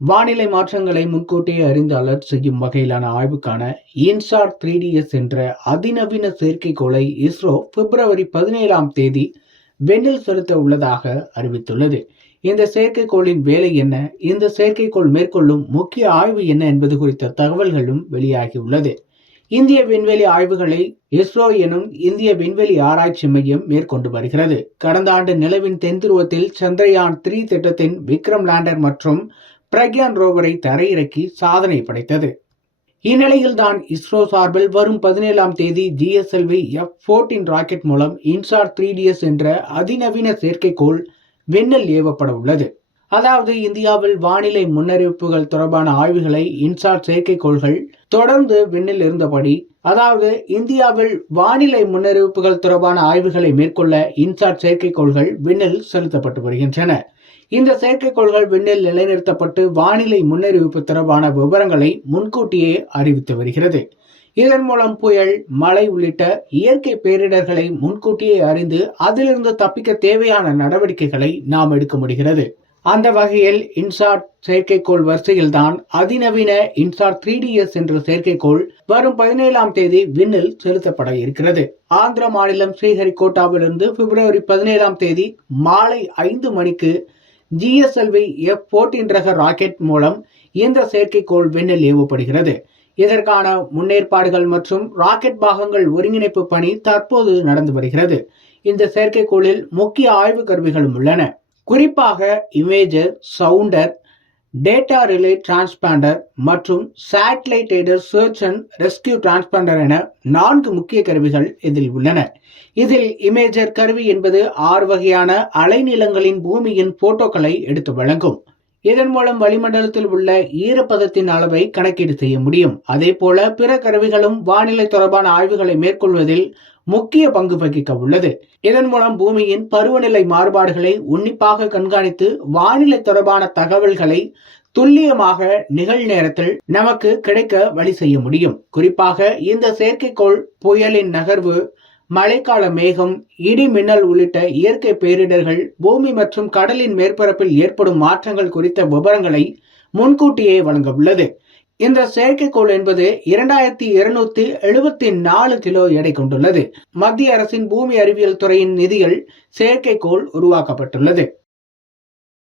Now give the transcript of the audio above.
வானிலை மாற்றங்களை முன்கூட்டியே அறிந்து அலர்ட் செய்யும் வகையிலான ஆய்வுக்கான இன்சாட் 3DS என்ற அதிநவீன செயற்கைக்கோளை இஸ்ரோ பிப்ரவரி 17ஆம் தேதி விண்ணில் செலுத்த உள்ளதாக அறிவித்துள்ளது. இந்த செயற்கைக்கோளின் வேலை என்ன, இந்த செயற்கைக்கோள் மேற்கொள்ளும் முக்கிய ஆய்வு என்ன என்பது குறித்த தகவல்களும் வெளியாகியுள்ளது. இந்திய விண்வெளி ஆய்வுகளை இஸ்ரோ எனும் இந்திய விண்வெளி ஆராய்ச்சி மையம் மேற்கொண்டு வருகிறது. கடந்த ஆண்டு நிலவின் தென்துருவத்தில் சந்திரயான் 3 திட்டத்தின் விக்ரம் லேண்டர் மற்றும் பிரக்யான் ரோவரை தரையிறக்கி சாதனை படைத்தது. இந்நிலையில்தான் இஸ்ரோ சார்பில் வரும் 17ஆம் தேதி GSLV F-14 ராக்கெட் மூலம் இன்சாட் 3DS என்ற அதிநவீன செயற்கைக்கோள் விண்ணில் ஏவப்பட உள்ளது. அதாவது இந்தியாவில் வானிலை முன்னறிவிப்புகள் தொடர்பான ஆய்வுகளை இன்சாட் செயற்கைக்கோள்கள் தொடர்ந்து விண்ணில் இருந்தபடி, அதாவது இந்தியாவில் வானிலை முன்னறிவிப்புகள் தொடர்பான ஆய்வுகளை மேற்கொள்ள இன்சாட் செயற்கைக்கோள்கள் விண்ணில் செலுத்தப்பட்டு வருகின்றன. இந்த செயற்கைக்கோள்கள் விண்ணில் நிலைநிறுத்தப்பட்டு வானிலை முன்னறிவிப்பு தொடர்பான விவரங்களை முன்கூட்டியே அறிவித்து வருகிறது. இதன் மூலம் புயல், மழை உள்ளிட்ட இயற்கை பேரிடர்களை முன்கூட்டியே அறிந்து அதிலிருந்து தப்பிக்க தேவையான நடவடிக்கைகளை நாம் எடுக்க முடிகிறது. அந்த வகையில் இன்சாட் செயற்கைக்கோள் வரிசையில்தான் அதிநவீன இன்சாட் 3DS என்ற செயற்கைக்கோள் வரும் 17ஆம் தேதி விண்ணில் செலுத்தப்பட இருக்கிறது. ஆந்திர மாநிலம் ஸ்ரீஹரிகோட்டாவிலிருந்து பிப்ரவரி 17ஆம் தேதி மாலை 5 மணிக்கு GSLV F-14 ரக ராக்கெட் மூலம் இந்த செயற்கைக்கோள் விண்ணில் ஏவப்படுகிறது. இதற்கான முன்னேற்பாடுகள் மற்றும் ராக்கெட் பாகங்கள் ஒருங்கிணைப்பு பணி தற்போது நடந்து வருகிறது. இந்த செயற்கைக்கோளில் முக்கிய ஆய்வு கருவிகளும் உள்ளன. குறிப்பாக imager, sounder, data relay transponder மற்றும் satellite aided search and rescue transponder என 4 முக்கிய கருவிகள் இதில் உள்ளன. இதில் இமேஜர் கருவி என்பது 6 வகையான அலைநீளங்களின் பூமியின் போட்டோக்களை எடுத்து வழங்கும். இதன் மூலம் வளிமண்டலத்தில் உள்ள ஈரப்பதத்தின் அளவை கணக்கீடு செய்ய முடியும். அதே போல பிற கருவிகளும் வானிலை தொடர்பான ஆய்வுகளை மேற்கொள்வதில் முக்கிய பங்கு வகிக்க உள்ளது. இதன் மூலம் பூமியின் பருவநிலை மாறுபாடுகளை உன்னிப்பாக கண்காணித்து வானிலை தொடர்பான தகவல்களை துல்லியமாக நிகழ்நேரத்தில் நமக்கு கிடைக்க வழி செய்ய முடியும். குறிப்பாக இந்த செயற்கைக்கோள் புயலின் நகர்வு, மழைக்கால மேகம், இடி மின்னல் உள்ளிட்ட இயற்கை பேரிடர்கள், பூமி மற்றும் கடலின் மேற்பரப்பில் ஏற்படும் மாற்றங்கள் குறித்த விவரங்களை முன்கூட்டியே வழங்க உள்ளது. இந்த செயற்கைக்கோள் என்பது 2274 கிலோ எடை கொண்டுள்ளது. மத்திய அரசின் பூமி அறிவியல் துறையின் நிதியில் செயற்கைக்கோள் உருவாக்கப்பட்டுள்ளது.